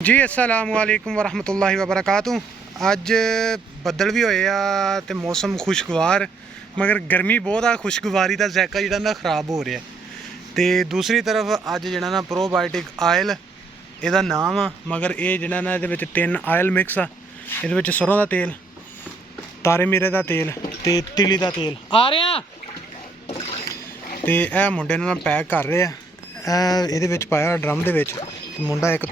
जी अस्सलाम वालेकुम वरहमतुल्लाहि वबरकातुहू। अज बदल भी होए आ ते मौसम खुशगवार, मगर गर्मी बहुत आ। खुशगवारी का जायका जिहड़ा ना खराब हो रहा है। तो दूसरी तरफ अज जिहड़ा ना प्रोबायोटिक आयल इहदा नाम आ, मगर ये जिहड़ा ना इहदे विच 3 आयल मिक्स आ। इहदे विच सरों दा तेल, तारे मीरे का तेल ते तिली का तेल आ रहे हैं। तो यह मुंडे ने पैक कर रहे हैं। इहदे विच पाया ड्रम दे विच। मुंडा एक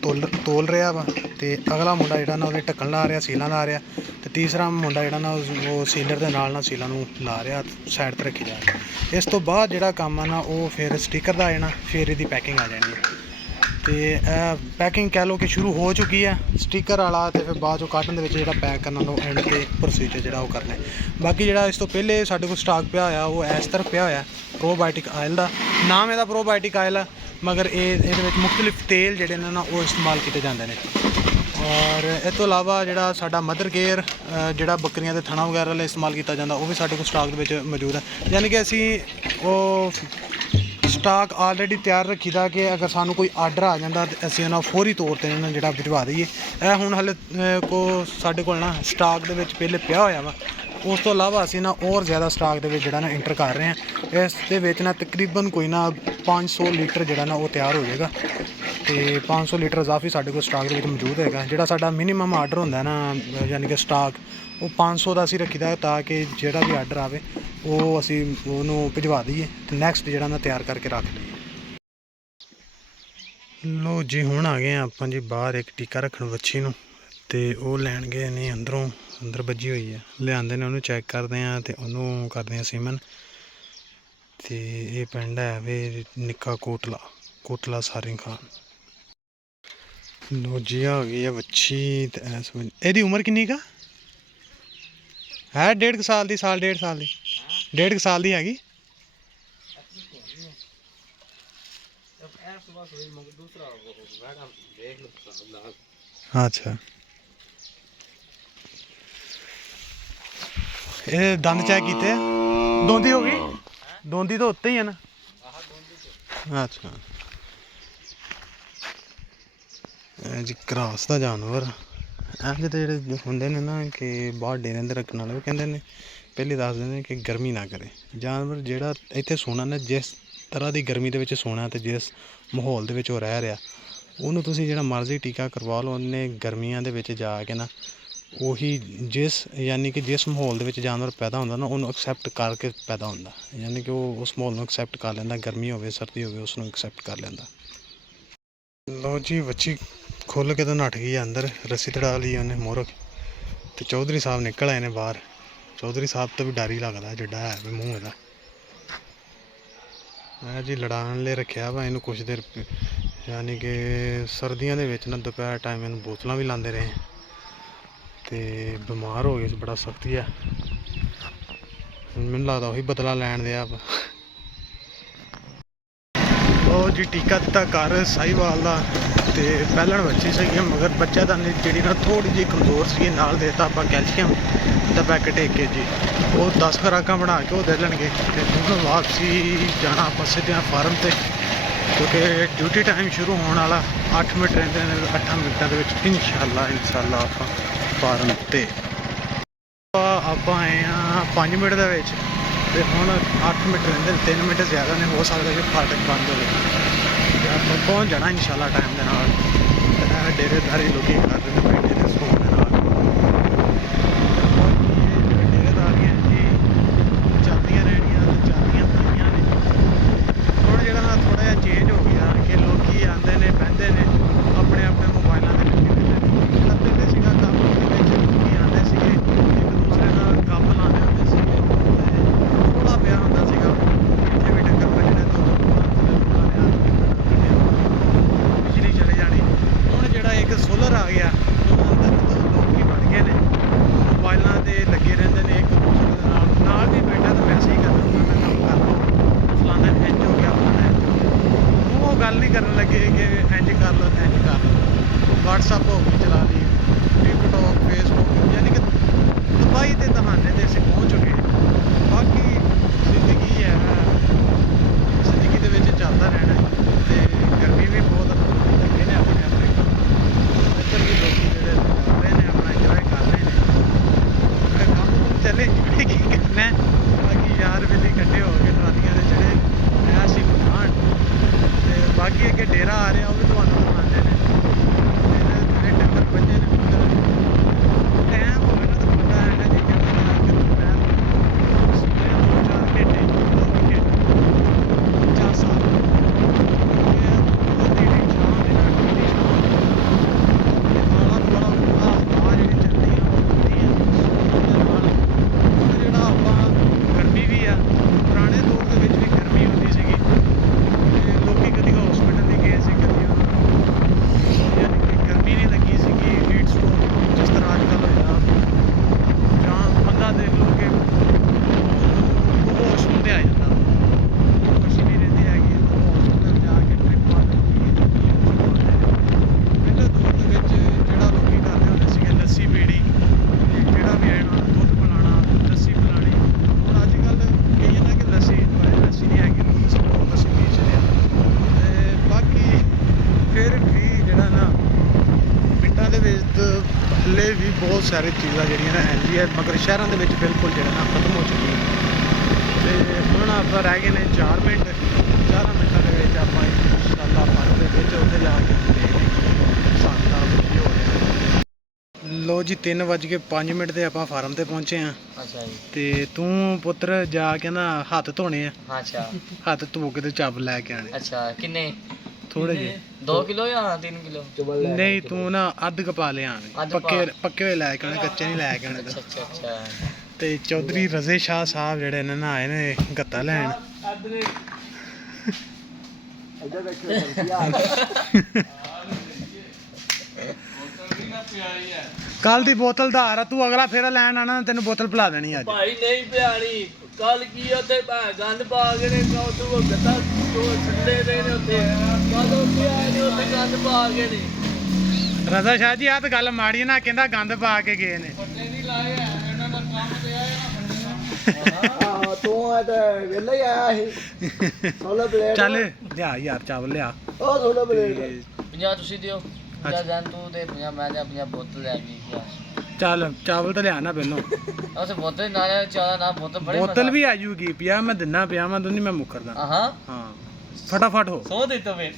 तोल रहा वा, तो अगला मुंडा जिहड़ा ना उहदे ढक्कन ला रहा, सीलां ला रहा। तो तीसरा मुंडा जिहड़ा ना वो सीलर दे नाल ना सीलां नूं ला रहा, साइड पर रखी जा रहा। इस तो बाद जिहड़ा काम आ ना वो फिर स्टिकर दा आ जाना, फिर इसदी पैकिंग आ जानी है। तो पैकिंग कह लो कि शुरू हो चुकी है स्टिकर वाला, तो फिर बाद काटन दे विच जिहड़ा पैक करना एंड ते प्रोसीजर जिहड़ा वो करना है। बाकी जिहड़ा इस तो पहले साडे कोल स्टाक पिया होया वो इस तरह पिया होया प्रोबायोटिक आयल दा नाम इहदा प्रोबायोटिक आयल है, मगर ये मुख्तलिफ तेल जिहड़े ने ना वो इस्तेमाल किए जाते हैं। और इस तो इलावा जिहड़ा साडा मदर केयर जिहड़ा बकरियां दे थणा वगैरह लई इस्तेमाल किया जाता वो भी साडे कोल स्टाक दे विच मौजूद है। यानी कि असीं वो स्टाक ऑलरेडी तैयार रखी दा कि अगर सानू कोई आर्डर आ जाता तो असीं उन्हां फौरी तौर पर इन्हां जिहड़ा भिजवा दईए। यह हुण हले को साडे कोल ना स्टाक दे विच पहले पिया होया वा। उस तो इलावा असीं ना और ज़्यादा स्टाक दे विच जिहड़ा ना इंटर कर रहे हैं। इस दे विच ना तकरीबन कोई ना 500 लीटर जिहड़ा ना वो तैयार हो जाएगा। तो 500 लीटर इजाफी साडे कोल स्टाक दे विच मौजूद होएगा। जिहड़ा साडा मिनीमम आर्डर हुंदा ना, यानी कि स्टाक वो 500 का असीं रखी दा, ताकि जिहड़ा भी आर्डर आवे वो असीं उहनूं भिजवा दईए तो नैक्सट जिहड़ा ना तैयार करके रख लईए। लो जी हुण आ गए आपां जी बाहर एक टीका रखण बच्छी नूं, ते ओह लैण गए ने अंदरों। अंदर बज्जी हुई है, लिआंदे ने उहनूं चैक करदे हैं ते उहनूं करदे हैं सीमन। ते ये पिंड है वे निक्का कोटला सारिंग खान। लो जी आ गई है बच्छी। ते एहदी उम्र किन्नी का है? 1.5 साल दी, साल 1.5 साल दी, 1.5 साल दी हैगी। अच्छा, ये दंद चेक किते? दोंदी हो गई? दोंदी तो उत्ते ही है ना। अच्छा जी, क्रॉस का जानवर इंज तो जेह्ड़े होंदे ने ना कि बाहर डेरे ते रखने वाले, कहते हैं पहले दसदे ने कि गर्मी ना करे जानवर। जेह्ड़ा इत्थे सोना ने जिस तरह की गर्मी दे विच सोना ते जिस माहौल दे विच ओह रह रहा, उहनूं तुसीं जिहड़ा मर्जी टीका करवा लो, उन्हें गर्मियां दे विच जाके ना ਉਹੀ जिस यानी कि जिस माहौल ਦੇ जानवर पैदा होंदा ना ਉਹਨੂੰ एक्सैप्ट करके पैदा होंदा, यानी कि वो उस माहौल ਨੂੰ एक्सैप्ट कर लेंदा। गर्मी होवे सर्दी होवे उसਨੂੰ एक्सैप्ट कर लेंदा। लो जी बच्ची खुल के तो नट गई अंदर, रस्सी तड़ा ली उन्हें मोर। तो चौधरी साहब निकल आए ने बाहर। चौधरी साहब तो भी डर ही लगदा जिड्डा है भी मूँह ਇਹਦਾ। मैं जी लड़ान ले रखिया वा इनू कुछ देर, यानी कि सर्दियों के विच ना दोपहर टाइम इनू बोतलां भी लाते रहे। तो बीमार हो गए बड़ा सख्ती है, मैनूं लगदा उही बदला लैन दिया। ओ जी टीका दिता घर साहीवाल का। तो पहलन बच्ची सी मगर बच्चादानी जी ना थोड़ी जी कमज़ोर सी, नाल देता आप कैल्शियम दा पैकेट 1 kg। वो 10 खुराकां बना के वो दे लैणगे। तो हूँ वापसी जाना आप सीधे फार्म से, क्योंकि ड्यूटी टाइम शुरू होने वाला 8 मिनट रहिंदे ने। 8 मिनटां दे विच इंशाअल्लाह आप फार्म ते आप आए हैं 5 मिनट दे विच। तो हुण 8 मिनट रहिंदे, 3 मिनट ज़्यादा ने, हो सकता कि फाटक बंद हो जाए। आप पहुँच जाना इंशाअल्लाह टाइम के नाल। डेरेदारी लोग कर रहे हैं भाई, डेरे सुकून के नाल। डेरेदारियां जी चलदियां रहनियां ते चलदियां पईयां ने। हुण जिहड़ा ना थोड़ा जिहा चेंज हो गया कि लोग आंदे ने बहिंदे ने अपने अपने मोबाइलों ते लगे रहंदे ने। पहले सीगा कम्म दे विच लोग आंदे सीगे एक दूसरे नाल गप्प लांदे हुंदे सीगे, थोड़ा पिया हुंदा सीगा। पिच्छे भी डंगर बज्जने तो लोकां ने हत्थ कड्ढे, बिजली चले जानी। हुण जिहड़ा एक सोलर आ गया अंदर तो लोग वध गए ने, मोबाइलों ते लगे रहिंदे ने एक दूसरे दे नाल भी बैठा तो वैसे ही करना हुंदा, मैं कम्म कर लो फलाना इंज हो गया फलाना इंज हो गया। वो गल नहीं करन लगे कि इंज कर लो इंज कर लो। व्हाट्सअप हो गई चला ली, टिकटॉक फेसबुक, यानी कि तबाही के दहाने ते असीं पहुँच चुके हैं। बाकी जिंदगी है, जिंदगी दे विच चलदा रहना है। तो गर्मी भी बहुत लगे ने अपने अपने ਜਿਹੜਾ ਨਾ ਪਿੰਡਾਂ ਦੇ ਵਿੱਚ ਹਲੇ ਵੀ ਬਹੁਤ ਸਾਰੇ ਚੀਜ਼ਾਂ ਜਿਹੜੀਆਂ ਨਾ ਐਂਜੀ ਹੈ, ਮਗਰ ਸ਼ਹਿਰਾਂ ਦੇ ਵਿੱਚ ਬਿਲਕੁਲ ਜਿਹੜਾ ਨਾ ਖਤਮ ਹੋ ਚੁੱਕੀ ਹੈ। ਤੇ ਹੁਣ ਆਪਾਂ ਰਹਿ ਗਏ ਨੇ 4 ਮਿੰਟ, 4 ਮਿੰਟਾਂ ਦੇ ਵਿੱਚ ਆਪਾਂ ਇੰਸ਼ਾਅੱਲਾ ਫਾਰਮ ਦੇ ਵਿੱਚ ਉੱਥੇ ਜਾ ਕੇ ਸਾਨੂੰ ਦਾ ਕੀ ਹੋ ਰਿਹਾ। ਲੋ ਜੀ 3:05 ਤੇ ਆਪਾਂ ਫਾਰਮ ਤੇ ਪਹੁੰਚੇ ਆ। ਅੱਛਾ ਜੀ। ਤੇ ਤੂੰ ਪੁੱਤਰ ਜਾ ਕੇ ਨਾ ਹੱਥ ਧੋਣੇ ਆ। ਅੱਛਾ। ਹੱਥ ਧੋ ਕੇ ਤੇ ਚੱਬ ਲੈ ਕੇ ਆਣੇ। ਅੱਛਾ ਕਿੰਨੇ? ਥੋੜੇ ਜਿਹੇ 2 ਕਿਲੋ ਜਾਂ 3 ਕਿਲੋ? ਨਹੀਂ ਤੂੰ ਨਾ ਅੱਧ ਕਪਾ ਲਿਆ ਪੱਕੇ ਹੋਏ ਲੈ ਕੇ ਆਣੇ, ਕੱਚੇ ਨਹੀਂ ਲੈ ਕੇ ਆਣੇ। ਅੱਛਾ ਅੱਛਾ ਅੱਛਾ। ਤੇ ਚੌਧਰੀ ਰਜ਼ੇ ਸ਼ਾਹ ਸਾਹਿਬ ਜਿਹੜੇ ਨੇ ਨਾ ਆਏ ਨੇ ਗੱਤਾ ਲੈਣ। ਕੱਲ ਦੀ ਬੋਤਲ ਧਾਰ ਆ, ਤੂੰ ਅਗਲਾ ਫੇਰਾ ਲੈਣ ਆਣਾ ਤੈਨੂੰ ਬੋਤਲ ਪਿਲਾ ਦੇਣੀ ਅੱਜ। ਭਾਈ ਨਹੀਂ ਪਿਆਣੀ ਕੱਲ ਕੀ ਉੱਥੇ ਗੰਦ ਪਾ ਕੇ ਨੇ ਉਦੋਂ ਗੱਤਾ ਛੱਡੇ ਦੇ ਨੇ ਉੱਥੇ ਕੱਲ ਉੱਥੇ ਆਏ ਨੇ ਉੱਥੇ ਗੰਦ ਪਾ ਕੇ ਨੇ। ਰਜ਼ਾ ਸ਼ਾਹ ਜੀ ਆਹ ਤਾਂ ਗੱਲ ਮਾੜੀ ਨਾ, ਕਹਿੰਦਾ ਗੰਦ ਪਾ ਕੇ ਗਏ ਨੇ। ਪੱਟੇ ਨਹੀਂ ਲਾਏ ਇਹਨਾਂ ਦਾ ਕੰਮ ਤੇ ਆਇਆ ਆਹੋ ਤੂੰ ਆ ਤੇ ਵੇਲਾ ਹੀ ਆਇਆ ਸੀ। ਸੋਲਾ ਪਲੇਟ ਚੱਲ ਲਿਆ ਯਾਰ ਚਾਵਲ ਲਿਆ। ਉਹ ਸੋਲਾ ਪਲੇਟ 50 ਤੁਸੀਂ ਦਿਓ, 50 ਜਨ ਤੂੰ ਤੇ 50 ਮੈਂ ਤੇ 50 ਬੋਤਲ ਲੈ ਗਈ। ਚੱਲ ਚਾਵਲ ਤਾਂ ਲਿਆ ਨਾ ਪਹਿਲੋਂ। ਉੱਥੇ ਬੋਤਲ ਨਾਲ ਚਾਹ ਨਾ ਬੋਤਲ ਬੜੇ ਬੋਤਲ ਵੀ ਆ ਜੂਗੀ, ਪਿਆ ਮੈਂ ਦਿਨਾ ਪਿਆ ਮੈਂ ਤੂੰ ਨਹੀਂ ਮੈਂ ਮੁੱਕਰਦਾ। ਹਾਂ ਹਾਂ ਫਟਾਫਟ ਹੋ। ਸੋ ਦੇ ਤਵੇ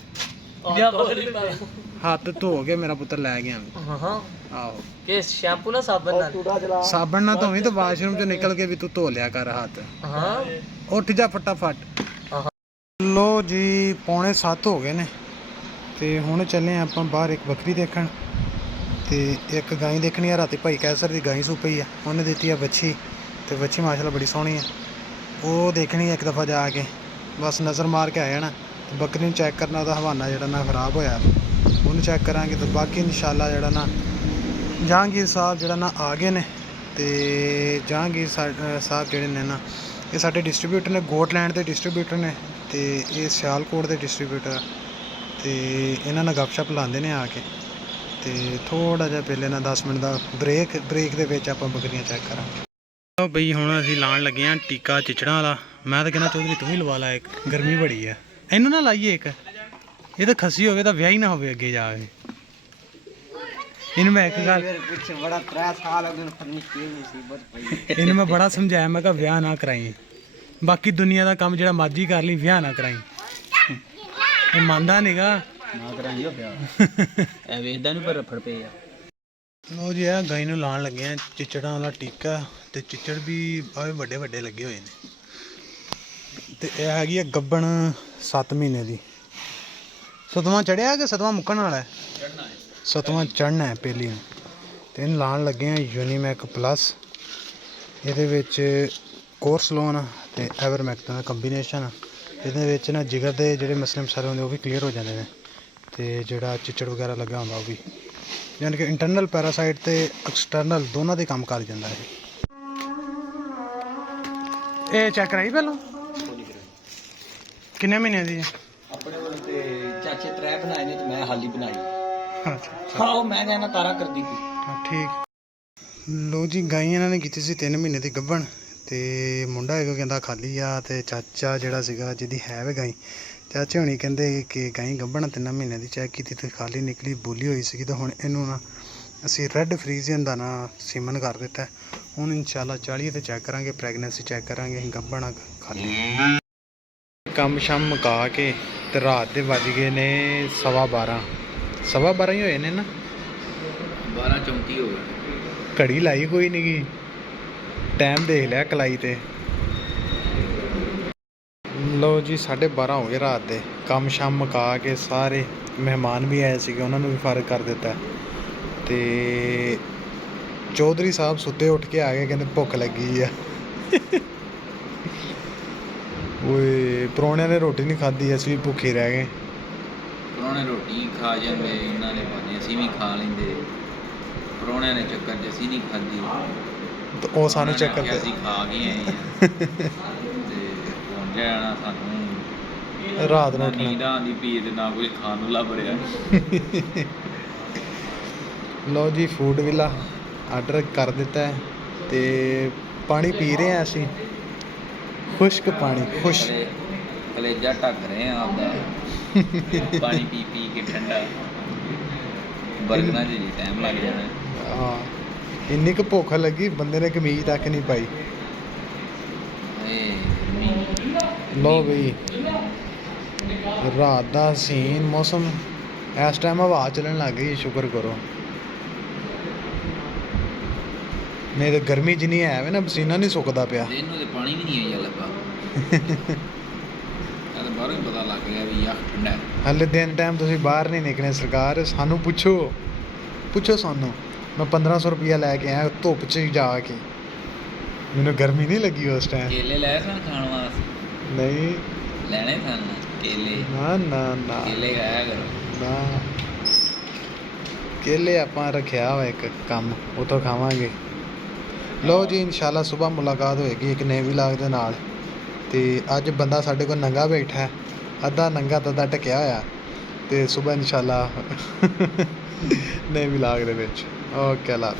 ਜਾਂ ਬੋਤਲ ਹੱਥ ਧੋ ਕੇ ਮੇਰਾ ਪੁੱਤਰ ਲੈ ਗਿਆ। ਹਾਂ ਆਹੋ ਕਿ ਸ਼ੈਂਪੂ ਨਾਲ ਸਾਬਣ ਨਾਲ? ਟੂੜਾ ਚਲਾ ਸਾਬਣ ਨਾਲ ਧੋਵੀਂ ਤੇ ਵਾਸ਼ਰੂਮ ਚੋਂ ਨਿਕਲ ਕੇ ਵੀ ਤੂੰ ਧੋ ਲਿਆ ਕਰ ਹੱਥ। ਹਾਂ ਉੱਠ ਜਾ ਫਟਾਫਟ। ਲੋ ਜੀ 6:45 ਹੋ ਗਏ ਨੇ ਤੇ ਹੁਣ ਚੱਲੇ ਆਪਾਂ ਬਾਹਰ ਇੱਕ ਬੱਕਰੀ ਦੇਖਣ ਤੇ ਇੱਕ ਗਾਂ ਦੇਖਣੀ ਆ। ਰਾਤੀ ਭਾਈ ਕੈਸਰ ਦੀ ਗਾਂ ਸੂ ਪਈ ਆ, ਉਹਨੇ ਦਿੱਤੀ ਆ ਵੱਛੀ ਤੇ ਵੱਛੀ ਮਾਸ਼ਾਅੱਲਾ ਬੜੀ ਸੋਹਣੀ ਆ। ਉਹ ਦੇਖਣੀ ਆ ਇੱਕ ਦਫਾ ਜਾ ਕੇ, ਬਸ ਨਜ਼ਰ ਮਾਰ ਕੇ ਆ ਜਾਣਾ। ਬੱਕਰੀ ਨੂੰ ਚੈੱਕ ਕਰਨਾ, ਉਹਦਾ ਹਵਾਨਾ ਜਿਹੜਾ ਨਾ ਖਰਾਬ ਹੋਇਆ ਉਹਨੂੰ ਚੈੱਕ ਕਰਾਂਗੇ। ਤੇ ਬਾਕੀ ਇਨਸ਼ਾਅੱਲਾ ਜਿਹੜਾ ਨਾ ਜਹਾਂਗੀਰ ਸਾਹਿਬ ਜਿਹੜਾ ਨਾ ਆ ਗਏ ਨੇ। ਤੇ ਜਹਾਂਗੀਰ ਸਾਹਿਬ ਜਿਹੜੇ ਨੇ ਨਾ ਇਹ ਸਾਡੇ ਡਿਸਟਰੀਬਿਊਟਰ ਨੇ, ਗੋਟਲੈਂਡ ਦੇ ਡਿਸਟਰੀਬਿਊਟਰ ਨੇ ਤੇ ਇਹ ਸਿਆਲਕੋਟ ਦੇ ਡਿਸਟਰੀਬਿਊਟਰ ਆ। ਤੇ ਇਹਨਾਂ ਨਾਲ ਗੱਪਸ਼ਪ ਲਾਉਂਦੇ ਨੇ ਆ ਕੇ। ਤੇ ਥੋੜਾ ਜਿਹਾ ਪਹਿਲੇ ਨਾ 10 ਮਿੰਟ ਦਾ ਬ੍ਰੇਕ ਦੇ ਵਿੱਚ ਆਪਾਂ ਬੱਕਰੀਆਂ ਚੈੱਕ ਕਰਾਂਗੇ। ਬਈ ਹੁਣ ਅਸੀਂ ਲਾਉਣ ਲੱਗੇ ਆ ਟੀਕਾ ਚਿਚੜਾਂ ਵਾਲਾ। ਮੈਂ ਤਾਂ ਕਹਿੰਦਾ ਚੌਧਰੀ ਤੂੰ ਵੀ ਲਵਾ ਲਾ, ਇੱਕ ਗਰਮੀ ਬੜੀ ਆ। ਇਹਨੂੰ ਨਾ ਲਾਈਏ ਇੱਕ, ਇਹ ਤਾਂ ਖੱਸੀ ਹੋਵੇ ਤਾਂ ਵਿਆਹ ਹੀ ਨਾ ਹੋਵੇ ਅੱਗੇ ਜਾ ਕੇ। ਇਹਨੂੰ ਮੈਂ ਇੱਕ ਗੱਲ ਪਿੱਛੇ ਬੜਾ 3 ਸਾਲ ਹੋ ਗਏ ਫਰਨੀ ਕੀ ਮੁਸੀਬਤ ਪਈ। ਇਹਨੂੰ ਮੈਂ ਬੜਾ ਸਮਝਾਇਆ, ਮੈਂ ਕਿਹਾ ਵਿਆਹ ਨਾ ਕਰਾਈ, ਬਾਕੀ ਦੁਨੀਆ ਦਾ ਕੰਮ ਜਿਹੜਾ ਮਰਜ਼ੀ ਕਰ ਲਈ, ਵਿਆਹ ਨਾ ਕਰਾਈ। ਇਹ ਮੰਨਦਾ ਨੀਗਾ ਨਾ ਕਰਾਂਗੇ ਵਿਆਹ। ਐ ਵੇਖਦਾ ਨੂੰ ਪਰ ਰਫੜ ਪਏ ਆ। ਲੋ ਜੀ ਆ ਗਾਈ ਨੂੰ ਲਾਉਣ ਲੱਗੇ ਆ ਚਿਚੜਾਂ ਵਾਲਾ ਟੀਕਾ। ਤੇ ਚਿਚੜ ਵੀ ਆਵੇ ਵੱਡੇ ਵੱਡੇ ਲੱਗੇ ਹੋਏ ਨੇ। ਤੇ ਇਹ ਹੈਗੀ ਆ ਗੱਬਣ 7 ਮਹੀਨੇ ਦੀ। 7ਵਾਂ ਚੜਿਆ ਕਿ 7ਵਾਂ ਮੁੱਕਣ ਵਾਲਾ ਹੈ? 7ਵਾਂ ਚੜ੍ਹਨਾ ਹੈ ਪਹਿਲੀ ਨੂੰ। ਤੇ ਇਹਨੂੰ ਲਾਉਣ ਲੱਗੇ ਆ ਯੂਨੀਮੈਕ ਪਲੱਸ। ਇਹਦੇ ਵਿੱਚ ਕੋਰਸਲੋਨ ਤੇ ਐਵਰਮੈਕ ਦਾ ਕੰਬੀਨੇਸ਼ਨ। ਇਹਦੇ ਵਿੱਚ ਨਾ ਜਿਗਰ ਦੇ ਜਿਹੜੇ ਮਸਲੇ ਮਸਾਲੇ ਹੁੰਦੇ ਉਹ ਵੀ ਕਲੀਅਰ ਹੋ ਜਾਂਦੇ ਨੇ। ਤੇ ਜਿਹੜਾ ਚਿਚੜ ਵਗੈਰਾ ਲੱਗਾ ਹੁੰਦਾ ਉਹ ਵੀ, ਯਾਨੀ ਕਿ ਇੰਟਰਨਲ ਪੈਰਾਸਾਈਟ ਤੇ ਐਕਸਟਰਨਲ ਦੋਨਾਂ ਦੇ ਕੰਮ ਕਰ ਜਾਂਦਾ ਇਹ। ਇਹ ਚੈੱਕ ਕਰਾਈ ਪਹਿਲਾਂ ਕਿੰਨੇ ਮਹੀਨੇ ਦੀ ਹੈ? ਆਪਣੇ ਵੱਲ ਤੇ ਚਾਚੇ 3 ਬਣਾਏ ਨੇ ਤੇ ਮੈਂ ਹਾਲੀ ਬਣਾਈ। ਅੱਛਾ ਹਾਂ ਉਹ ਮੈਂ ਕਹਿੰਦਾ ਤਾਰਾ ਕਰਦੀ ਪਈ। ਹਾਂ ਠੀਕ। ਲੋ ਜੀ ਗਾਈ ਇਹਨਾਂ ਨੇ ਕੀਤੀ ਸੀ 3 ਮਹੀਨੇ ਦੀ ਗੱਭਣ। ਤੇ ਮੁੰਡਾ ਹੈਗਾ ਕਹਿੰਦਾ ਖਾਲੀ ਆ। ਤੇ ਚਾਚਾ ਜਿਹੜਾ ਸੀਗਾ ਜਿਹਦੀ ਹੈ ਵੀ ਗਾਈ, ਚਾਚੇ ਹੋਣੀ ਕਹਿੰਦੇ ਕਿ ਗਾਈ ਗੱਭਣ 3 ਮਹੀਨੇ ਦੀ ਚੈੱਕ ਕੀਤੀ ਤੇ ਖਾਲੀ ਨਿਕਲੀ, ਬੋਲੀ ਹੋਈ ਸੀਗੀ। ਤਾਂ ਹੁਣ ਇਹਨੂੰ ਨਾ ਅਸੀਂ ਰੈੱਡ ਫਰੀਜ਼ੀਅਨ ਦਾ ਨਾ ਸੀਮਨ ਕਰ ਦਿੱਤਾ। ਹੁਣ ਇਨਸ਼ਾਅੱਲਾ 40 ਤੇ ਚੈੱਕ ਕਰਾਂਗੇ, ਪ੍ਰੈਗਨੈਂਸੀ ਚੈੱਕ ਕਰਾਂਗੇ। ਅਸੀਂ ਗੱਭਣ ਖਾਲੀ ਕੰਮ ਸ਼ਾਮ ਮੁਕਾ ਕੇ ਤੇ ਰਾਤ ਦੇ ਵੱਜ ਗਏ ਨੇ 12:15। 12:15 ਹੀ ਹੋਏ ਨੇ ਨਾ। 12:34 ਹੋ ਗਏ। ਘੜੀ ਲਾਈ ਕੋਈ ਨਹੀਂ ਗੀ, ਟਾਈਮ ਦੇਖ ਲਿਆ ਕਲਾਈ ਤੇ। ਲੋ ਜੀ 12:30 ਹੋ ਗਏ ਰਾਤ ਦੇ। ਕੰਮ ਸ਼ਾਮ ਮੁਕਾ ਕੇ ਸਾਰੇ ਮਹਿਮਾਨ ਵੀ ਆਏ ਸੀਗੇ, ਉਹਨਾਂ ਨੂੰ ਵੀ ਫਾਰਗ ਕਰ ਦਿੱਤਾ। ਤੇ ਚੌਧਰੀ ਸਾਹਿਬ ਸੁੱਤੇ ਉੱਠ ਕੇ ਆ ਗਏ, ਕਹਿੰਦੇ ਭੁੱਖ ਲੱਗੀ ਆ। ਓਏ ਪ੍ਰਾਹੁਣਿਆਂ ਨੇ ਰੋਟੀ ਨਹੀਂ ਖਾਧੀ, ਅਸੀਂ ਵੀ ਭੁੱਖੇ ਰਹਿ ਗਏ। ਪ੍ਰਾਹੁਣੇ ਰੋਟੀ ਖਾ ਜਾਂਦੇ, ਇਹਨਾਂ ਦੇ ਬਾਨੇ ਅਸੀਂ ਵੀ ਖਾ ਲੈਂਦੇ। ਪ੍ਰਾਹੁਣਿਆਂ ਨੇ ਚੱਕਰ 'ਚ ਅਸੀਂ ਨਹੀਂ ਖਾਧੀ ਤੇ ਉਹ ਸਾਨੂੰ ਚੱਕਰ ਤੇ ਅਸੀਂ ਖਾ ਗਏ ਆਏ ਹਾਂ। ਤੇ ਹੁਣ ਜਾਣਾ ਸਾਨੂੰ ਰਾਤ ਨੂੰ ਨੀਂਦ ਆਉਂਦੀ ਪਈ ਤੇ ਨਾ ਕੁਝ ਖਾਣ ਨੂੰ ਲੱਭ ਰਿਹਾ। ਲਓ ਜੀ ਫੂਡ ਵਿਲਾ ਆਰਡਰ ਕਰ ਦਿੱਤਾ ਹੈ ਤੇ ਪਾਣੀ ਪੀ ਰਹੇ ਹਾਂ ਅਸੀਂ, ਖੁਸ਼ਕ ਪਾਣੀ। ਕਲੇਜਾ ਢੱਕ ਰਹੇ ਆ ਆਪਦਾ ਪਾਣੀ ਪੀ ਪੀ ਕੇ ਠੰਡਾ। ਬਰਗਰਾਂ 'ਚ ਜੀ ਟਾਈਮ ਲੱਗ ਜਾਣਾ। ਹਾਂ ਇੰਨੀ ਕੁ ਭੁੱਖ ਲੱਗੀ ਬੰਦੇ ਨੇ ਕਮੀਜ਼ ਤੱਕ ਨਹੀਂ ਪਾਈ। ਲੋ ਬਈ ਰਾਤ ਦਾ ਸੀਨ ਮੌਸਮ ਇਸ ਟਾਈਮ ਹਵਾ ਚੱਲਣ ਲੱਗ ਗਈ, ਸ਼ੁਕਰ ਕਰੋ, ਨਹੀਂ ਤੇ ਗਰਮੀ ਜਿੰਨੀ ਹੈ ਵੇ ਨਾ ਪਸੀਨਾ ਨਹੀਂ ਸੁੱਕਦਾ ਪਿਆ। ਦਿਨ ਨੂੰ ਤੇ ਪਾਣੀ ਵੀ ਨਹੀਂ ਆਇਆ ਲੱਗਾ। ਇਹ ਤਾਂ ਬਾਹਰੋਂ ਹੀ ਪਤਾ ਲੱਗ ਗਿਆ ਵੀ ਯਾਰ ਠੰਡਾ ਹੈ। ਹਾਲੇ ਦਿਨ ਟਾਈਮ ਤੁਸੀਂ ਬਾਹਰ ਨਹੀਂ ਨਿਕਲੇ, ਸਰਕਾਰ ਸਾਨੂੰ ਪੁੱਛੋ ਸਾਨੂੰ। ਮੈਂ 1500 ਰੁਪਇਆ ਲੈ ਕੇ ਆਇਆ ਧੁੱਪ 'ਚ ਜਾ ਕੇ, ਮੈਨੂੰ ਗਰਮੀ ਨਹੀਂ ਲੱਗੀ ਉਸ ਟਾਈਮ। ਕੇਲੇ ਲੈ ਸਨ ਖਾਣ ਵਾਸਤੇ? ਨਹੀਂ ਲੈਣੇ ਸਨ ਕੇਲੇ? ਨਾ ਨਾ ਨਾ ਕੇਲੇ ਖਾਇਆ ਕਰੋ। ਨਾ ਕੇਲੇ ਆਪਾਂ ਰੱਖਿਆ ਵਾ ਇੱਕ ਕੰਮ, ਉੱਥੋਂ ਖਾਵਾਂਗੇ। ਲਓ ਜੀ ਇਨਸ਼ਾਅੱਲਾ ਸਵੇਰ ਮੁਲਾਕਾਤ ਹੋਏਗੀ ਇੱਕ ਨਵੇਂ ਵਲੌਗ ਦੇ ਨਾਲ। ਤੇ ਅੱਜ ਬੰਦਾ ਸਾਡੇ ਕੋਲ ਨੰਗਾ ਬੈਠਾ ਹੈ, ਅੱਧਾ ਨੰਗਾ ਤਾਂ ਅੱਧਾ ਢਕਿਆ ਹੋਇਆ, ਤੇ ਸਵੇਰ ਇਨਸ਼ਾਅੱਲਾ ਨਵੇਂ ਵਲੌਗ ਦੇ ਵਿੱਚ। ਓਕੇ ਅੱਲਾ।